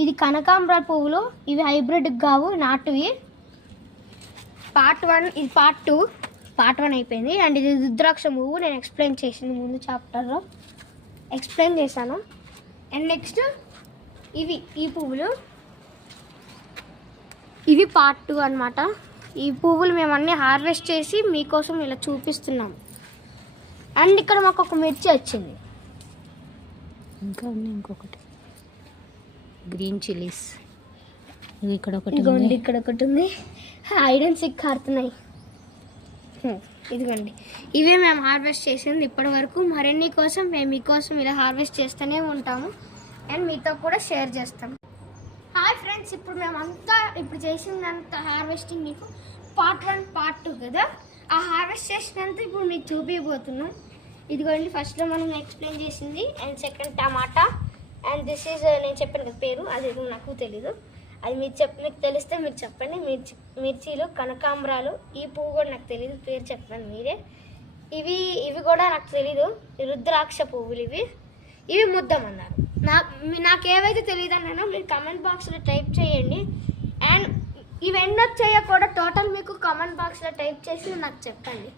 ఇది కనకాంబరాల పువ్వులు. ఇవి హైబ్రిడ్ కావు, నాటువి. పార్ట్ 1, ఇది పార్ట్ 2. పార్ట్ 1 అయిపోయింది. అండ్ ఇది రుద్రాక్ష పువ్వు. నేను ఎక్స్ప్లెయిన్ చేసింది ముందు చాప్టర్లో ఎక్స్ప్లెయిన్ చేశాను. అండ్ నెక్స్ట్ ఈ పువ్వులు, ఇవి పార్ట్ 2 అనమాట. ఈ పువ్వులు మేము అన్నీ హార్వెస్ట్ చేసి మీకోసం ఇలా చూపిస్తున్నాం. అండ్ ఇక్కడ మాకు ఒక మిర్చి వచ్చింది. ఇంకా ఇంకొకటి గ్రీన్ చిల్లీస్. ఇక్కడ ఒకటి, ఇదిగోండి ఇక్కడ ఒకటి ఉంది. హైడ్ అండ్ సీక్ ఆడుతున్నాయి. ఇదిగోండి, ఇవే మేము హార్వెస్ట్ చేసింది ఇప్పటి వరకు. మరిన్ని కోసం మేము మీకోసం ఇలా హార్వెస్ట్ చేస్తూనే ఉంటాము అండ్ మీతో కూడా షేర్ చేస్తాం. హాయ్ ఫ్రెండ్స్, ఇప్పుడు చేసిందంతా హార్వెస్టింగ్ మీకు పార్ట్ 1 పార్ట్ 2 కదా. ఆ హార్వెస్ట్ చేసినంత ఇప్పుడు మీకు చూపించబోతున్నాం. ఇదిగోండి, ఫస్ట్లో మనం ఎక్స్ప్లెయిన్ చేసింది. And second tomato. And this is నేను చెప్పాను కదా పేరు, అది నాకు తెలీదు. అది మీకు తెలిస్తే మీరు చెప్పండి. మిర్చీలు, కనకాంబరాలు. ఈ పువ్వు కూడా నాకు తెలీదు, పేరు చెప్పండి మీరే. ఇవి కూడా నాకు తెలీదు, రుద్రాక్ష పువ్వులు. ఇవి ముద్దమన్నారు. నాకు ఏవైతే తెలియదు అన్నానో మీరు కమెంట్ బాక్స్లో టైప్ చేయండి. అండ్ ఇవి ఎన్ని వచ్చాయో కూడా టోటల్ మీకు కమెంట్ బాక్స్లో టైప్ చేసి నాకు చెప్పండి.